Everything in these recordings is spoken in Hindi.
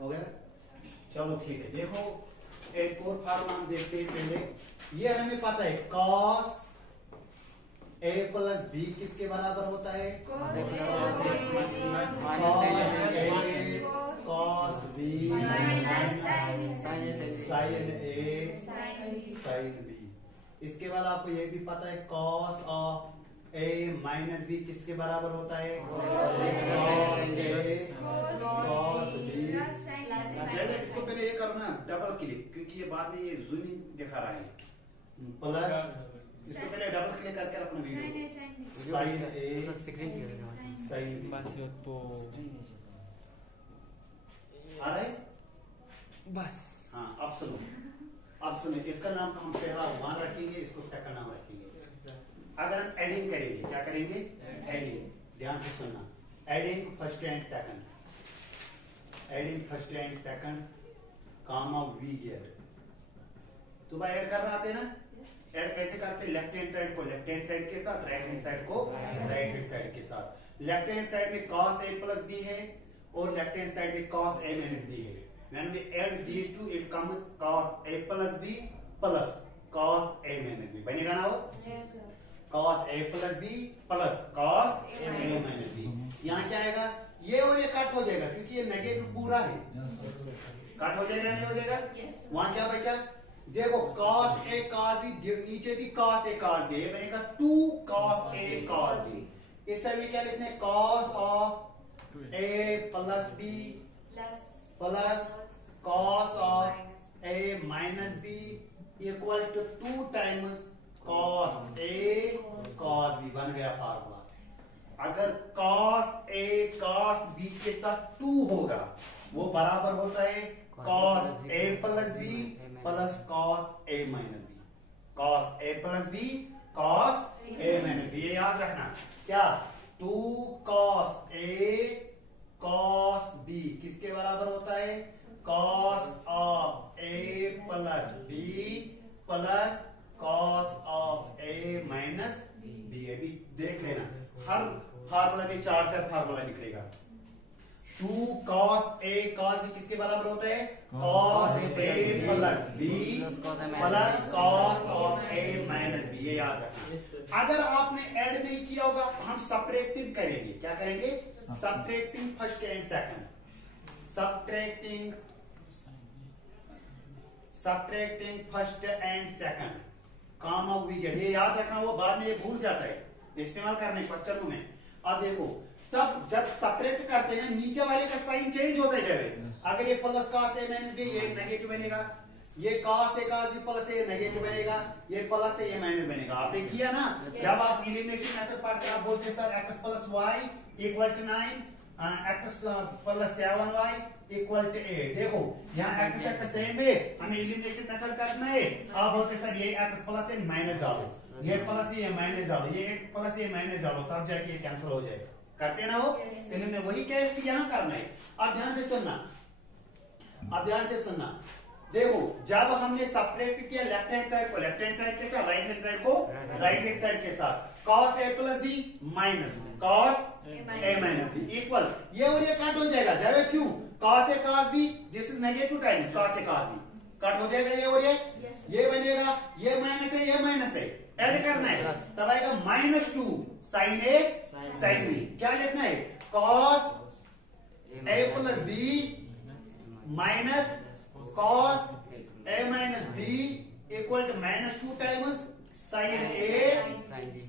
हो गया। चलो ठीक है, देखो एक और फार्मूला हम देखते हैं पहले। ये हमें पता है cos a प्लस बी किसके बराबर होता है? cos b sin a sin b। इसके बाद आपको ये भी पता है cos of a minus b किसके बराबर होता है? cos b। पहले इसको पहले ये करना डबल क्लिक, क्योंकि ये बाद में ये जूमिंग दिखा रहा है। प्लस इसको पहले डबल क्लिक करके अपना video sin a sin b आ रहा है बस। हाँ अब सुनो, अब सुनो, इसका नाम हम पहला 1 रखेंगे, इसको सेकंड नाम रखेंगे। अगर हम एडिंग करेंगे, क्या करेंगे? एडिंग। ध्यान से सुनना, adding first and second, adding first and second comma we get. तो भाई ऐड करना आते ना? ऐड कैसे करते? लेफ्ट हैंड साइड को लेफ्ट हैंड साइड के साथ, राइट हैंड साइड को राइट हैंड साइड के साथ। लेफ्ट हैंड साइड में cos a प्लस b है और लेफ्ट हैंड साइड में cos a माइनस b है। When we add these two, it comes cos a plus b plus cos a minus b। बनेगा ना वो? cos a plus b plus cos a minus b। यहाँ क्या आएगा? ये और ये कट हो जाएगा, क्योंकि ये नेगेटिव पूरा है। कट हो जाएगा नहीं हो जाएगा? वहां क्या बचा? देखो cos a cos b, नीचे भी cos a cos b, ये बनेगा 2 cos a cos b। इस साइड में क्या लिखते हैं? cos of a plus b plus cos of a minus b equal to 2 times cos a cos b। बन गया फार्मूला। अगर cos a cos b के साथ 2 होगा, वो बराबर होता है cos a plus b plus cos a minus b। cos a plus b cos a minus b, ये याद रखना। क्या? 2 cos a cos b किसके बराबर होता है? cos of a plus b plus cos of a minus b। अभी देख लेना, हर फार्मूला में 4 फार्मूला निकलेगा। 2 cos a cos b किसके बराबर होता है? cos a plus b plus cos of a minus b। ये याद रखना। अगर आपने ऐड नहीं किया होगा, हम सब्ट्रैक्टिंग करेंगे। क्या करेंगे? Subtracting first and second, subtracting first and second comma we get. ये याद रखना, वो बाद में ये भूल जाता है इस्तेमाल करने क्वेश्चनों में। अब देखो, तब जब सब्ट्रैक्ट करते हैं नीचे वाले का साइन चेंज होता है जब। अगर ये plus cos a minus b, ये नेगेटिव बनेगा। ये cos a cos b plus a negative बनेगा। ये प्लस a ये माइनस बनेगा। आपने किया ना? जब आप एलिमिनेशन मेथड पढ़ते हैं, आप बोलते sir x plus y equal to 9, x plus 7y equal to 8। देखो यहाँ x सेम है, हमें एलिमिनेशन मेथड करना है। आप बोलते सर ये x प्लस a माइनस डालो, ये प्लस ये माइनस डालो, ये प्लस ये माइनस डालो, तब जाके कैंसिल हो जाएगा। करते ना हो? इन्होंने वही केस यहाँ करना है। अब ध्यान से सुनना, अब ध्यान से सुनना। देखो जब हमने सब्ट्रैक्ट किया लेफ्ट हैंड साइड को लेफ्ट हैंड साइड के साथ, राइट हैंड साइड को राइट हैंड साइड के साथ, cos a plus b minus cos a minus b equal, ये और ये कट हो जाएगा। जब क्यों? cos a cos b, this is negative times cos a cos b, cut हो जाएगा ये और ये बनेगा। ये माइनस है, ये माइनस है, ऐड करना है, तब आएगा -2 sin a sin b। क्या लिखना है? cos a plus b minus cos a minus b equal to -2 times sin a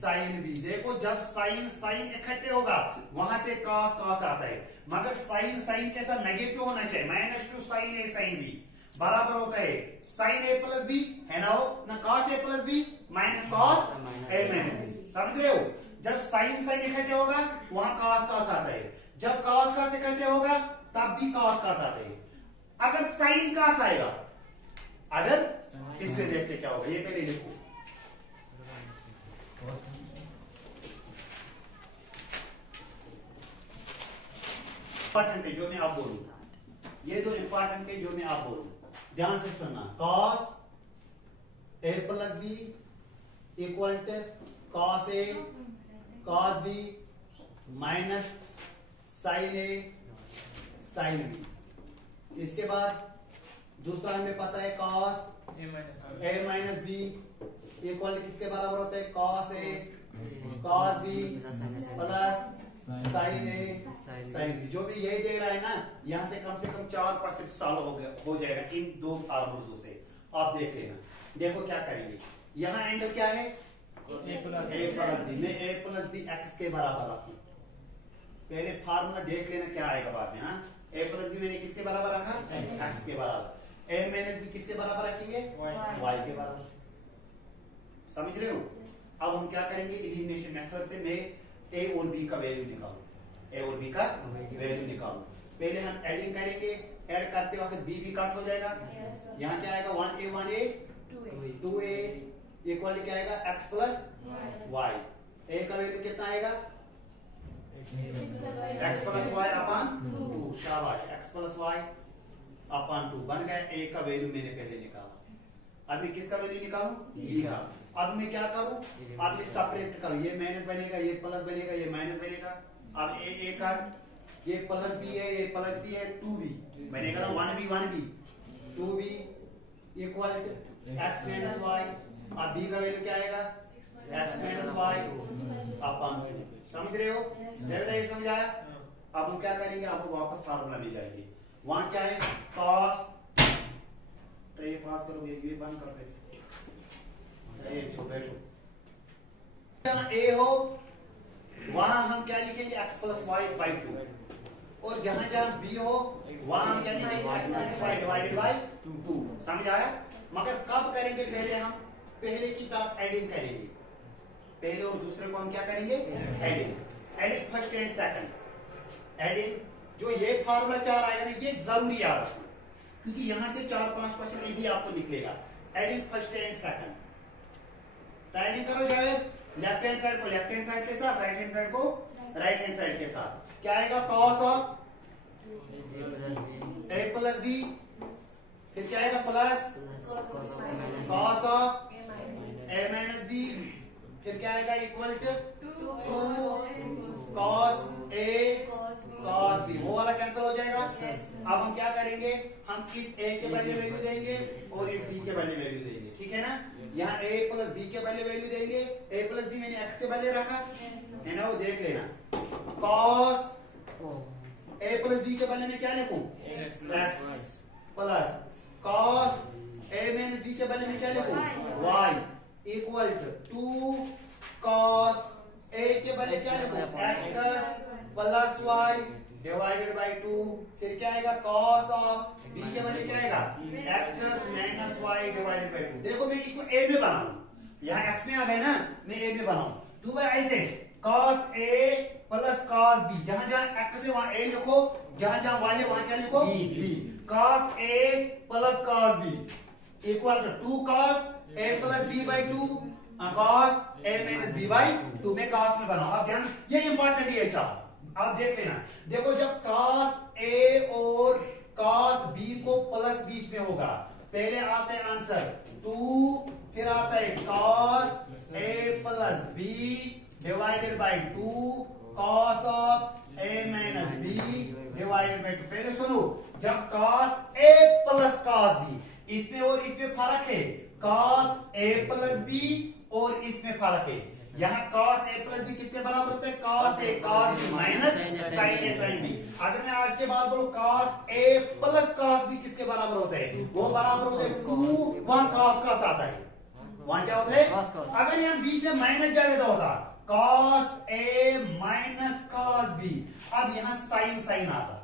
sin b। देखो जब साइन साइन इकट्ठे होगा, वहां से cos cos आता है, मगर साइन साइन के साथ नेगेटिव होना चाहिए। -2 sin a sin b बराबर होता है sin a प्लस b, है ना? हो ना? cos a plus b minus cos a minus b। समझ रहे हो? जब साइन साइन इकट्ठे होगा, वहां cos cos आता है। जब cos cos इकट्ठे होगा, तब भी cos cos आता है। अगर साइन cos आएगा, अगर इस पे देखते क्या होगा, ये पहले देखो। इंपॉर्टेंट है जो मैं आप बोलूं, ये दो इंपॉर्टेंट है जो मैं आप बोलूं, ध्यान से सुनना। cos a plus b equal to cos a cos b minus sin a sin b। इसके बाद दूसरा हमें पता है cos a minus B equal किसके बराबर होता है cos a cos b plus sin a sin b। जो भी यही दे रहा है ना, यहाँ से कम 4% सॉल्व हो जाएगा इन दो फार्मूलों से। आप देख लेना। देखो क्या करेंगे, यहाँ एंगल क्या है a प्लस बी। मैं a प्लस बी एक्स के बराबर रखूं। पहले फार्मूला देख लेना क्या आएगा बाद में। हाँ, a प्लस बी मैंने किसके बराबर रखा, एक्स के बराबर। a माइनस बी किसके बराबर रखेंगे, y के बराबर। समझ रहे हो। अब हम क्या करेंगे, एलिमिनेशन मेथड से मैं a और b का वैल्यू निकालूं। a और b का वैल्यू निकालूं। पहले हम एडिंग करेंगे, ऐड करते वक्त b भी कट हो जाएगा। यहाँ क्या आएगा 1a 2a इक्वल क्या आएगा x प्लस y। a का वैल्यू कितना आएगा x प्लस y अपॉन 2। शाबाश, x प्लस y अपॉन 2 बन गया। a का वैल्यू मैंने पहले निकाला। अब मैं किसका वैल्यू निकालूं, b का। अब मैं क्या करूं, अब मैं सेपरेट करूं। ये माइनस बनेगा, ये प्लस बनेगा, ये माइनस बनेगा। अब a कट, ये प्लस b है, ये प्लस b है, 2b बनेगा ना, 1b 2b equal x minus y। अब b का वैल्यू क्या आएगा x माइनस y अपॉन 2। समझ रहे हो, जैसा ये समझ आया। अब हम क्या करेंगे, अब वापस फार्मूला में जाएंगे। वहां क्या है cos, तो ये पास करोगे, ये बंद कर दे, बैठो। जहां a हो वहां हम क्या लिखेंगे x प्लस y बाई 2, और जहां जहां b हो वहां हम क्या लिखेंगे x plus y divided by 2। समझ आया। मगर कब करेंगे, पहले हम पहले की तरफ एडिंग करेंगे। पहले और दूसरे को हम क्या करेंगे, adding first and second. Adding जो ये फार्मूला 4 आएगा ना, ये जरूरी याद रखना, क्योंकि यहां से 4-5% ये भी आपको निकलेगा। एडिंग फर्स्ट एंड सेकंड, तो एडिंग करो जावेद। लेफ्ट हैंड साइड को लेफ्ट हैंड साइड के साथ, राइट हैंड साइड को राइट हैंड साइड के साथ। क्या आएगा cos of a plus b, फिर क्या आएगा plus cos of a minus b, फिर क्या आएगा equal to 2 cos a cos b। वो वाला कैंसिल हो जाएगा। अब हम क्या करेंगे, हम इस a के बदले वैल्यू देंगे और इस b के बदले वैल्यू देंगे। ठीक है ना। यहाँ a प्लस b के बदले वैल्यू देंगे। a प्लस b मैंने x के बदले रखा है ना, वो देख लेना। cos a प्लस b के बदले में क्या लिखूं, x plus cos a minus b के बदले में क्या लिखूं, y equal to 2 cos a के बदले क्या लिखूं, x plus y divided by 2। फिर क्या आएगा cos ऑफ b के बदले क्या आएगा x minus y divided by 2। देखो मैं इसको a में बनाऊं, यहाँ x में आ गए ना, मैं a में बनाऊं। 2 ऐसे cos a plus cos b, जहां जहां x है वहां a लिखो, जहां जहां y है वहां क्या लिखो b। cos a plus cos b equal to 2 cos a plus b by 2 cos a minus b by 2। मैं cos में बनाऊं। अब ध्यान, ये इंपॉर्टेंट है चार, आप देख लेना। देखो जब cos a और cos b को प्लस बीच में होगा, पहले आता है आंसर 2, फिर आता है cos a plus b divided by 2 cos of a minus b divided by 2। पहले सुनो, जब cos a plus cos b, इसमें और इसमें फर्क है। cos a प्लस b और इसमें फर्क है। यहाँ cos a प्लस b किसके बराबर होता है, cos a cos b minus sin a sin b। अगर मैं आज के बाद बोलूं cos a plus cos b किसके बराबर होता है, वो बराबर होता है 2 वहां cos का आता है, वहां क्या होता है। अगर यहाँ बीच में माइनस जाए तो होता cos a minus cos b। अब यहाँ sin आता,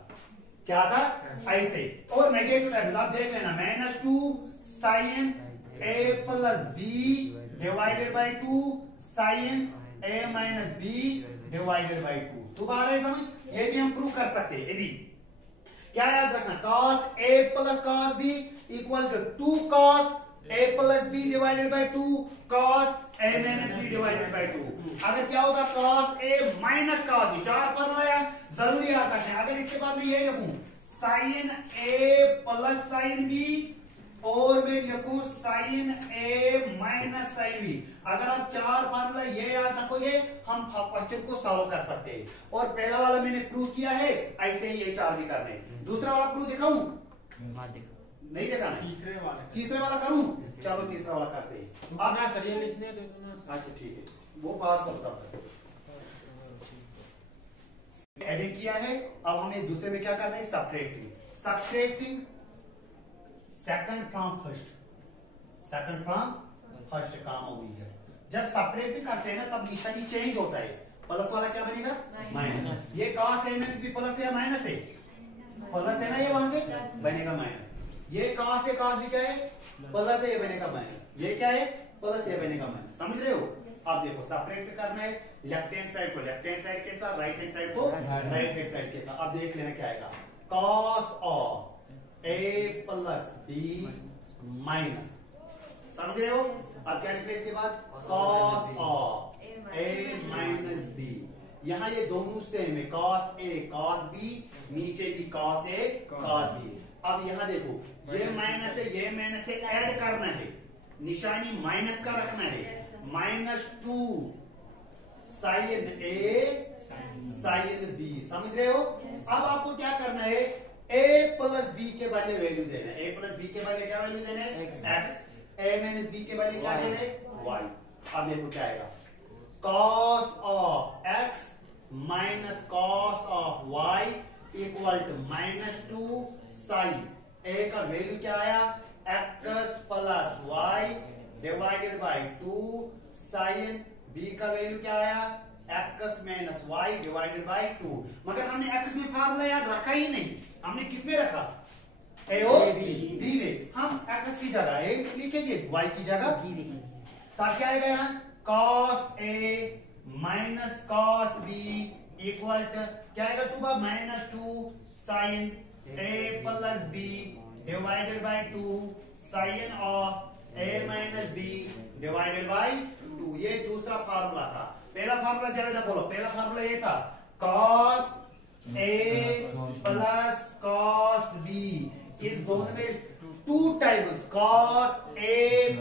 क्या था ऐसे, और नेगेटिव टाइम आप देख लेना, -2 sin a plus b divided by 2 sin a minus b divided by 2। दोबारा समझ, ये भी हम प्रूव कर सकते हैं। ये भी क्या याद रखना, cos a plus cos b equal to 2 cos a plus b divided by 2 cos a minus b divided by 2। अगर क्या होगा cos a minus cos b, 4 पर आया, जरूरी याद रखना। अगर इसके बाद में ये लिखूं sin a plus sin b और मैं लिखूं sin a minus sin b, अगर आप 4 फार्मूला ये याद रखोगे, हम क्वेश्चन को सॉल्व कर सकते हैं। और पहला वाला मैंने प्रूव किया है, ऐसे ही ये 4 भी करने। दूसरा वाला प्रूव दिखाऊं, नहीं देखा ना, तीसरे वाला करूं, चलो तीसरा वाला करते हैं। अच्छा ठीक है, वो बात करता हूं। एडिंग किया है, अब हमें दूसरे में क्या करना है, subtracting. Subtracting second from first, second from first काम हो गई है। जब सब्ट्रैक्टिंग करते हैं ना तब निशानी चेंज होता है, प्लस वाला क्या बनेगा माइनस। ये cos a minus b plus है या माइनस है, प्लस है ना, ये वहां से बनेगा माइनस। ये cos a cos b क्या है, प्लस है, ये बनेगा माइनस। ये क्या है, प्लस, ये बनेगा माइनस। समझ रहे हो। अब देखो सब्ट्रैक्ट करना है, लेफ्ट हैंड साइड को लेफ्ट हैंड साइड के साथ, राइट हैंड साइड को राइट हैंड साइड के साथ। अब देख लेना क्या आएगा, cos of a plus b minus. समझ रहे हो। अब क्या निकले इसके बाद, cos of a minus b। यहाँ ये दोनों सेम है, cos a cos b, नीचे भी cos a cos b। अब यहाँ देखो, ये माइनस है, ये माइनस है, ऐड करना है, निशानी माइनस का रखना है। -2 sin a sin b। समझ रहे हो। अब आपको क्या करना है, a प्लस b के बदले वैल्यू देना है। a प्लस b के बदले क्या वैल्यू देना है, x। a माइनस b के बदले क्या देना है, y। अब देखो क्या आएगा, cos of x minus cos of y equal to -2 sin a का वैल्यू क्या आया, x plus y divided by 2 sin b का वैल्यू क्या आया, x minus y divided by 2। मगर हमने x में फार्मूला याद रखा ही नहीं, हमने किस में रखा, a और b में। हम x की जगह a लिखेंगे, y की जगह b लिखेंगे। तब क्या आएगा यहाँ, cos a minus cos b equal to क्या आएगा, -2 sin a plus b divided by 2 sin of a minus b divided by 2। ये दूसरा फार्मूला था। पहला फार्मूला जावेदा बोलो, पहला फार्मूला ये था, cos a plus cos b। इस दोनों में 2 times cos a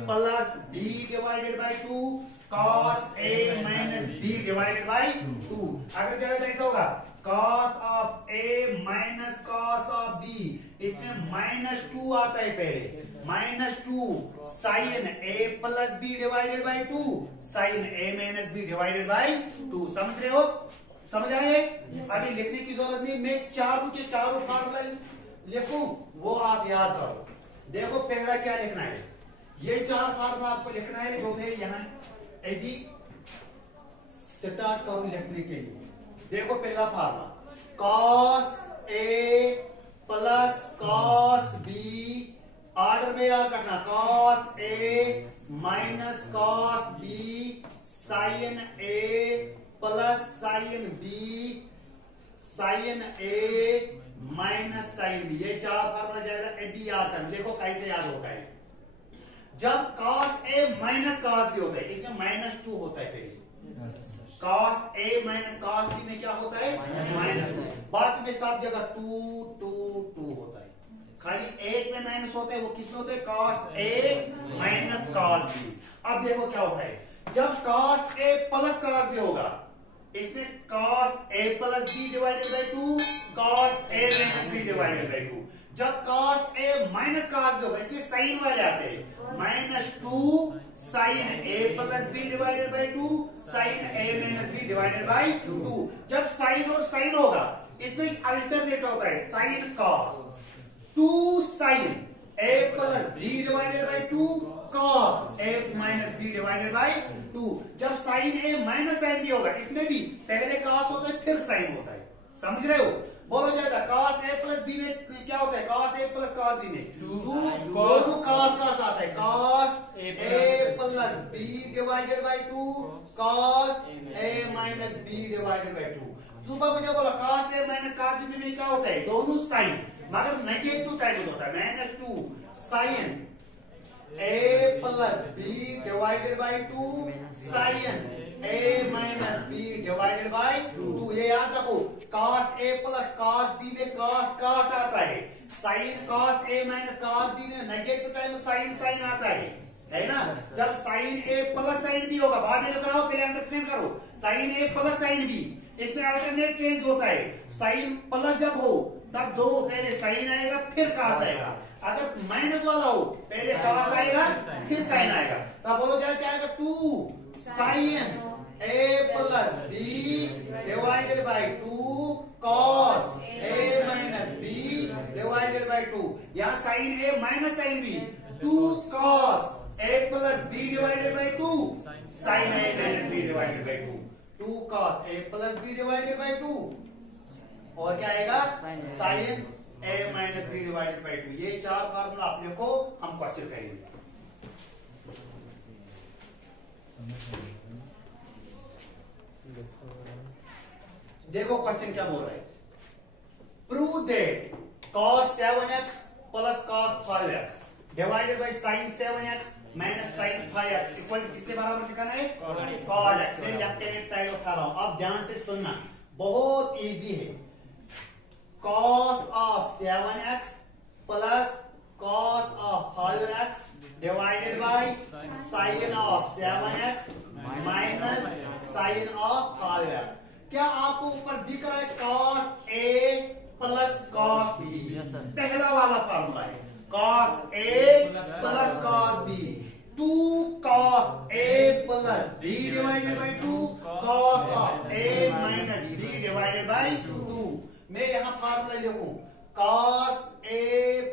plus b divided by 2, cos a minus b divided by 2। अगर जावेदा ऐसा होगा, cos of a minus cos of b, इसमें -2 आता है पहले, -2 sin a plus b divided by 2 sin a minus b divided by 2। समझ रहे हो, समझ आए। अभी लिखने की जरूरत नहीं, मैं चारों के चारों फार्मूला लिखूं, वो आप याद करो। देखो पहला क्या लिखना है, ये 4 फार्मूला आपको लिखना है, जो मैं यहाँ अभी स्टार्ट करूं लिखने के लिए। देखो पहला formula, cos a plus cos b, order में याद रखना, cos a minus cos b sin a plus sin b sin a minus sin b। ये 4 फार्मूला जाएगा, एडी याद करना। देखो कैसे याद होता है, जब cos a minus cos b होता है, इसमें -2 होता है पहले, cos a minus cos b में क्या होता है, -2। बाकी में सब जगह 2 2 2 होता है, खाली एक में माइनस होता है, वो किसमें होता है, cos a minus cos b। अब देखो क्या होता है, जब cos a plus cos b होगा, इसमें cos a plus b divided by 2, cos a minus b divided by 2। जब cos a minus cos b होगा, इसमें साइन वाले आते हैं, -2 sin a plus b divided by 2 sin a minus b divided by 2। जब साइन और साइन होगा, इसमें अल्टरनेट होता है, sin cos 2 sin a plus b divided by 2 cos a minus b divided by 2। जब sin a minus sin b होगा, इसमें भी पहले cos होता है फिर sin होता है। समझ रहे हो, बोलो जाएगा, cos a प्लस b में क्या होता है, cos a plus cos b में दोनों cos आता है, cos a plus b divided by 2 cos a minus b divided by 2। सुबह मुझे बोला cos a minus cos b में क्या होता है, दोनों साइन, मगर नेगेटिव टाइप में होता है, -2 sin a plus b divided by 2 sin a minus b divided by 2। ये याद रखो, cos a plus cos b में cos आता है, sin cos a minus cos b में नेगेटिव टाइम sin आता है ना। जब sin a plus sin b होगा, बाद में लिख रहा हूं, पहले अंडरस्टैंड करो, sin a plus sin b, इसमें अल्टरनेट चेंज होता है, sin प्लस जब हो तब दो पहले साइन आएगा फिर कास आएगा। अगर माइनस वाला हो पहले कास आएगा फिर साइन आएगा। तब बोलो क्या आएगा 2 sine a plus b divided by 2 cos a minus b divided by 2। यहाँ sine a minus sine b 2 cos a plus b divided by 2 sine a minus b divided by 2 2 cos a plus b divided by 2 और क्या आएगा sine a minus b divided by 2। ये चार फार्मूला अपने को हम क्वेश्चन करेंगे। देखो क्वेश्चन क्या बोल रहा है, prove that cos 7x plus cos 5x divided by sin 7x minus sin 5x equal to किसके बराबर लिखना है cos x। मैं लेफ्ट हैंड साइड उठा रहा हूं, आप ध्यान से सुनना, बहुत इजी है। cos of 7x plus cos of 5x divided by sin of 7x minus sin of 5x। क्या आपको ऊपर दिख रहा है cos a plus cos b, पहला वाला फॉर्मूला है cos a plus cos b 2 cos a plus b divided by 2 cos of a minus b divided by 2। मैं यहां फॉर्मूला लिखूं cos a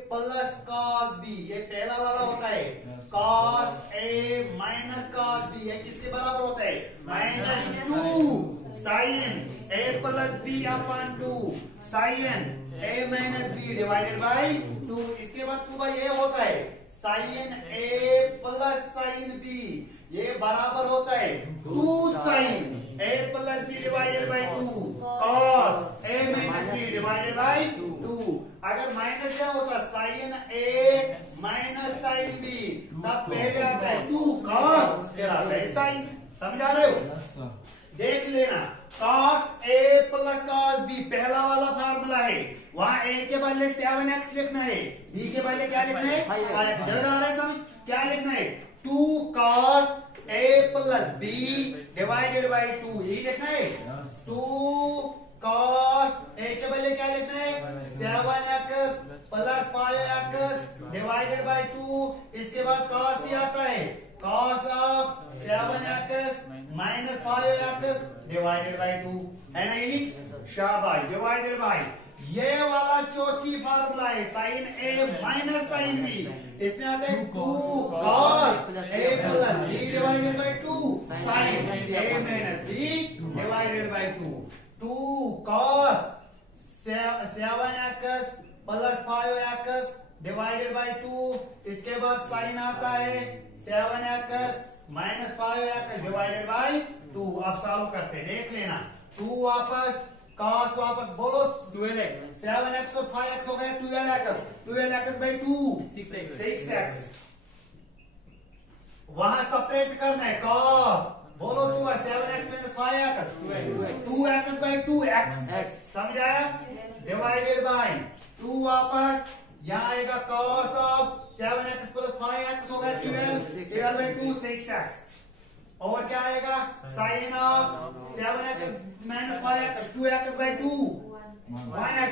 plus cos b, ये पहला वाला होता है cos a minus cos b, ये किसके बराबर होता है minus 2 sine a plus b upon 2 sine a minus b divided by 2। इसके बाद 2 बाई a होता है sine a plus sine b, ये बराबर होता है 2 sine a plus b divided by 2 cos a minus b divided by 2। अगर माइनस क्या होता है sine a minus sine b, तब पहले आता है 2 कॉस फिर आता है साइन। समझा रहे हो? देख लेना cos a plus cos b पहला वाला फार्मूला है, वहां a के बदले 7x लिखना है, b के बदले क्या लिखना है 5x। जब आ रहा है समझ, क्या लिखना है 2 cos a plus b divided by 2, यही लिखना है 2 cos a के बदले क्या लिखना है 7x plus 5x divided by 2। इसके बाद cos ही आता है cos of 7x minus 5x divided by 2, है ना यही? शाबाश, डिवाइडेड बाई ये वाला चौथी फार्मूला है sine a minus sine b, इसमें आता है 2 cos a plus b divided by 2 sine a minus b divided by 2 2 cos 7x plus 5x divided by 2। इसके बाद साइन आता है 7x minus 5x divided by 2। अब सॉल्व करते हैं, देख लेना 2 वापस cos वापस बोलो 7x और 5x हो गए 12x बाई 2 6x। वहां सेपरेट करना है cos, बोलो 2 7x minus 5x 2x by 2x, समझाया? डिवाइडेड बाई 2 वापस यहाँ आएगा cos of 7x plus 5x होगा 12 बाई 2 6x, और क्या आएगा sign of 7x minus 5x 2x by 2 1x।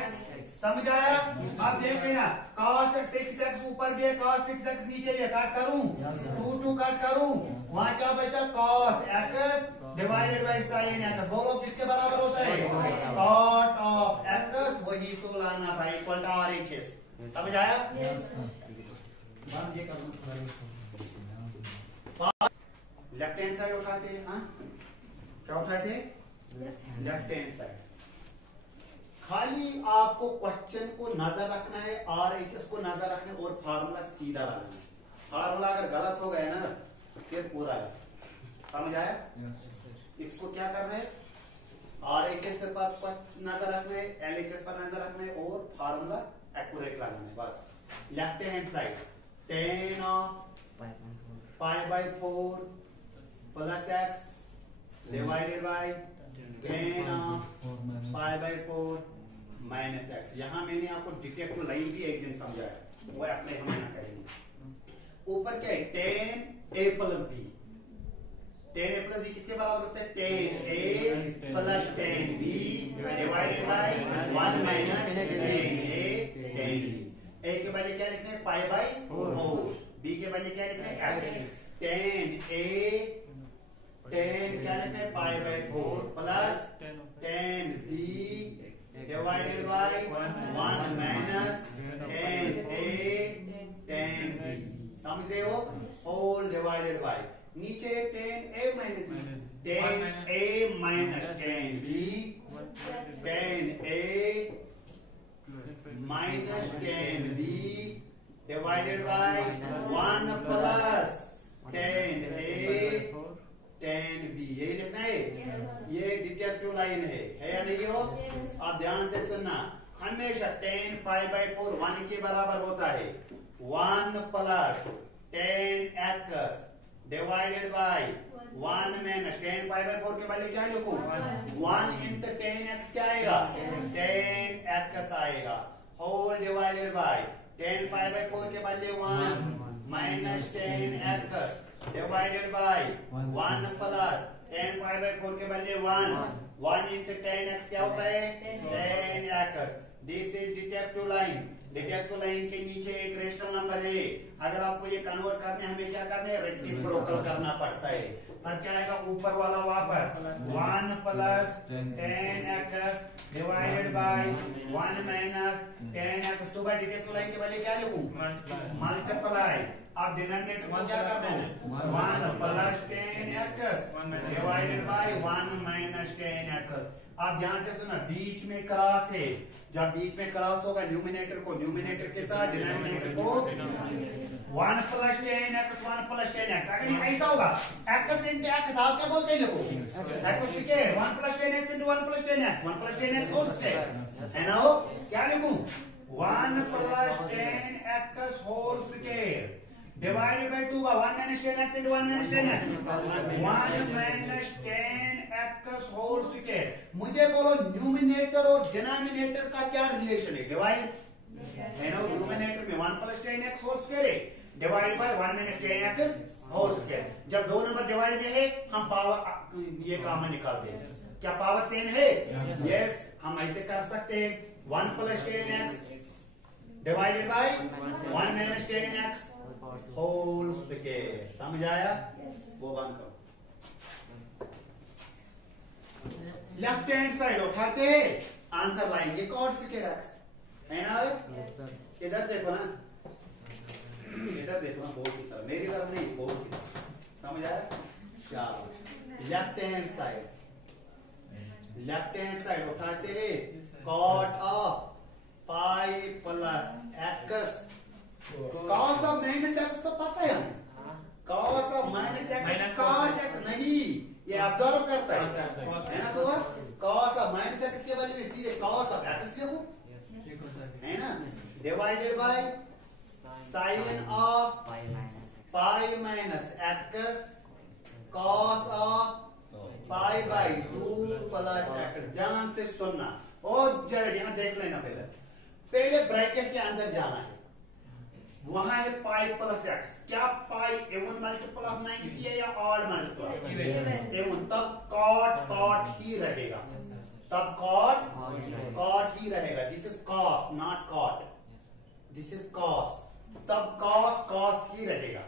समझ आया? अब देख लेना cos 6x ऊपर भी है cos 6x नीचे भी है, काट करूं 2 काट करूं, वहां क्या बचा cos x divided by sine x, बोलो किसके बराबर होता है cot ऑफ x, वही तो लाना था इक्वल टू RHS। समझ आया? ये लेफ्ट हैंड साइड उठाते हैं, हाँ क्या उठाते हैं लेफ्ट हैंड साइड। खाली आपको क्वेश्चन को नजर रखना है, RHS को नजर रखना है और फार्मूला सीधा लगाना है। फार्मूला अगर गलत हो गया ना फिर पूरा है। समझ आया? इसको क्या करना है RHS पर नजर रखना है, LHS पर नजर रखना है और फार्मूला एक्यूरेट लगाना है बस। Left hand side 10 pi by 4 plus x divided by 10 pi by 4 minus x। यहां मैंने आपको डिटेक्टिव लाइन भी एक दिन समझाया, वो अप्लाई हम यहाँ करेंगे। ऊपर क्या है 10 a plus b tan a plus B किसके बराबर होता है? tan a plus tan b divided by 1 minus tan a tan b। a के बदले क्या लिखना है? पाई बाई 4। b के बदले क्या लिखना है? x tan a tan क्या लिखना है? पाई by 4 plus tan b divided by 1 minus tan a tan b। समझ रहे हो? होल डिवाइडेड बाय नीचे tan a minus b tan a minus tan b tan a minus tan b divided by 1 plus tan a tan b। यही लिखना है। ये डिटेक्टिव लाइन है या नहीं हो? आप ध्यान से सुनना, हमेशा tan पाई बाई 4 1 के बराबर होता है। 1 plus tan x divided by 1 minus tan pi by 4 के बदले क्या लिखूं? 1 इंटू tan x क्या आएगा? tan x आएगा। Whole divided by tan pi by 4 के बदले 1 minus tan x divided by 1 plus tan pi by 4 के बदले 1 इंटू tan x क्या होता है? tan x। This is detective line. Detective line के नीचे एक रेशनल नंबर है। अगर आपको ये कन्वर्ट करने हमें क्या करना है? रेसिप्रोकल करना पड़ता है। तब क्या आएगा? ऊपर वाला वापस 1 plus tan x divided by 1 minus tan x। तो भाई डिटेक्टिव लाइन के बदले क्या लिखूं? मल्टीप्लाई। अब डिनोमिनेटर को क्या करना है? 1 plus tan x divided by 1 minus tan x। आप ध्यान से सुना, बीच में क्रॉस है। जब बीच में क्रॉस होगा न्यूमिनेटर को न्यूमिनेटर के साथ, डिनोमिनेटर को 1 plus tan x 1 plus tan x। अगर ये ऐसा होगा x इंटू x, आप क्या बोलते हैं? देखो x ठीक है 1 plus tan x into 1 plus tan x 1 plus tan x whole square है ना? क्या लिखूं? 1 plus tan x whole square divided by 2 1 minus tan x into 1 minus tan x 1 minus tan x whole square. मुझे बोलो न्यूमिनेटर और डिनोमिनेटर का क्या रिलेशन है? डिवाइड है ना? न्यूमिनेटर में 1 plus tan x whole square है divide by 1 minus tan x whole square. जब दो नंबर डिवाइड में है हम पावर ये कॉमन निकालते हैं। क्या पावर सेम है? यस, हम ऐसे कर सकते हैं। 1 plus tan x divided by 1 minus tan x whole square. समझ आया? वो बंद करो। लेफ्ट हैंड साइड उठाते आंसर लाएंगे कॉट स्क्वायर x है ना? इधर देखो ना, इधर देखो ना, बोर्ड की तरफ, मेरी तरफ नहीं, बोर्ड की तरफ। समझ आया? शाबाश। लेफ्ट हैंड साइड उठाते हैं cot of pi plus x। Cos of minus x तो पता है हमें। Cos of minus x cos x नहीं, ये ऑब्जर्व करता है ना? तो कॉस ऑफ माइनस x के बदले में सीधे कॉस ऑफ x लिखो है ना? Divided by sine of pi minus x cos of pi by 2 plus x। ध्यान से सुनना और जरा यहां देख लेना। पहले ब्रैकेट के अंदर जाना है, वहां है पाई प्लस x। क्या पाई इवन मल्टीपल ऑफ 90 है या ऑड मल्टीपल? इवन। तब कॉट ही रहेगा, तब कॉट ही रहेगा। This is cos not caught, this is cos. तब कॉस ही रहेगा।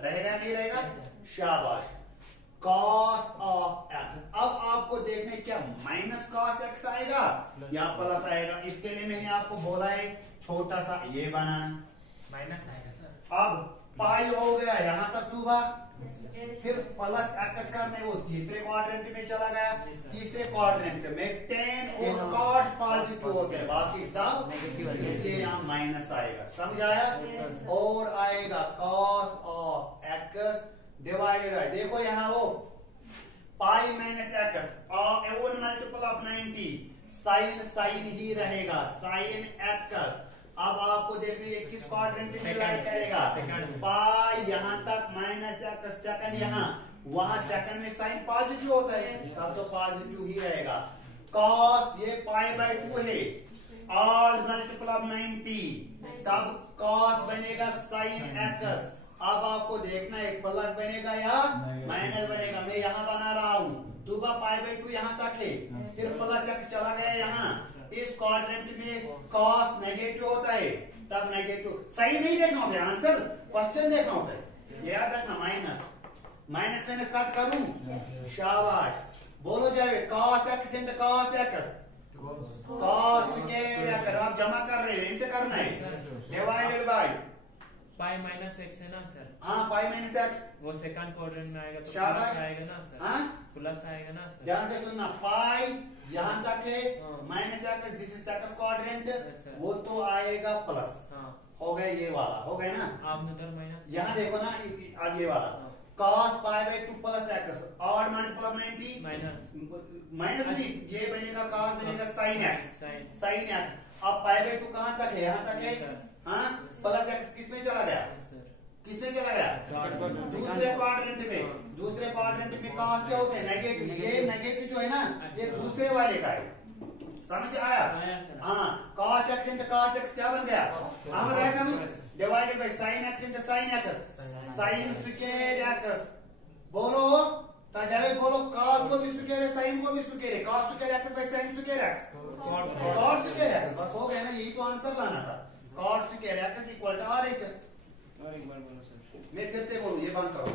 रहेगा नहीं रहेगा? शाबाश। Cos of x। अब आपको देखने क्या माइनस कॉस x आएगा या प्लस आएगा? इसके लिए मैंने आपको बोला है छोटा सा ये बनाना, माइनस आएगा सर। अब पाई हो गया यहां तक 2 बार, फिर प्लस x करने वो तीसरे क्वाड्रेंट में चला गया। तीसरे क्वाड्रेंट में tan और cot पॉजिटिव होते हैं, बाकी सब नेगेटिव, इसलिए यहाँ माइनस आएगा। समझ आया? और आएगा cos of x divided bye, देखो यहाँ वो पाई माइनस x और एवन मल्टीपल ऑफ 90, साइन ही रहेगा, साइन x। अब आपको देखने ये किस क्वाड्रेंट में लाई करेगा? पाई यहां तक माइनस x सेकंड, यहाँ वहां सेकंड में साइन पॉजिटिव होता है, तब तो पॉजिटिव ही रहेगा। कॉस ये पाई बाय 2 है, ऑड मल्टीपल ऑफ 90, तब कॉस बनेगा साइन x। अब आपको देखना है प्लस बनेगा या माइनस बनेगा। मैं यहाँ बना रहा हूँ 2/π/2 यहाँ तक है, फिर प्लस एक्स चला गया यहाँ। इस क्वाड्रेंट में कॉस नेगेटिव होता है, तब नेगेटिव सही नहीं देखना होता है, आंसर क्वेश्चन देखना होता है, याद रखना। माइनस माइनस माइनस कट करूं, शाबाश। बोलो जाए cos x into cos x, cos square x. आप जमा कर रहे हो, इंटू करना है, divided by pi minus x है ना सर? हाँ पाई माइनस एक्स, वो सेकंड क्वाड्रेंट में आएगा तो शाबाश। प्लस आएगा ना सर? हाँ प्लस आएगा ना सर? ध्यान से सुनना, पाई यहाँ तक है, हाँ। Minus x this is second quadrant, sir। वो तो आएगा प्लस। हाँ। हो गया ये वाला, हो गया ना। आपने उधर माइनस, यहाँ देखो ना, अब ये वाला cos π/2 plus x, odd multiply minus minus नहीं, ये बनेगा cos बनेगा sin x, sine sin x। अब π/2 कहाँ तक है? यहाँ तक है। हाँ प्लस एक्स किस में चला गया? सर। किस में चला गया? दूसरे क्वाड्रेंट में। दूसरे क्वाड्रेंट में cos क्या होते हैं? नेगेटिव। ये नेगेटिव जो है ना, ये दूसरे वाले का है, समझ आया? सर। हाँ cos x into cos x क्या बन गया? हम रहे समझ, divided by sin x into sin x, sin square x। बोलो ताजावे, बोलो cos को भी स्क्वायर है, sin को भी स्क्वायर है, cos square x by sin square x, cos square x। बस हो गया ना, यही तो आंसर लाना था। cos square x equal to RHS। और एक बार बोलो सर। मैं फिर से बोलूं, ये बंद करो।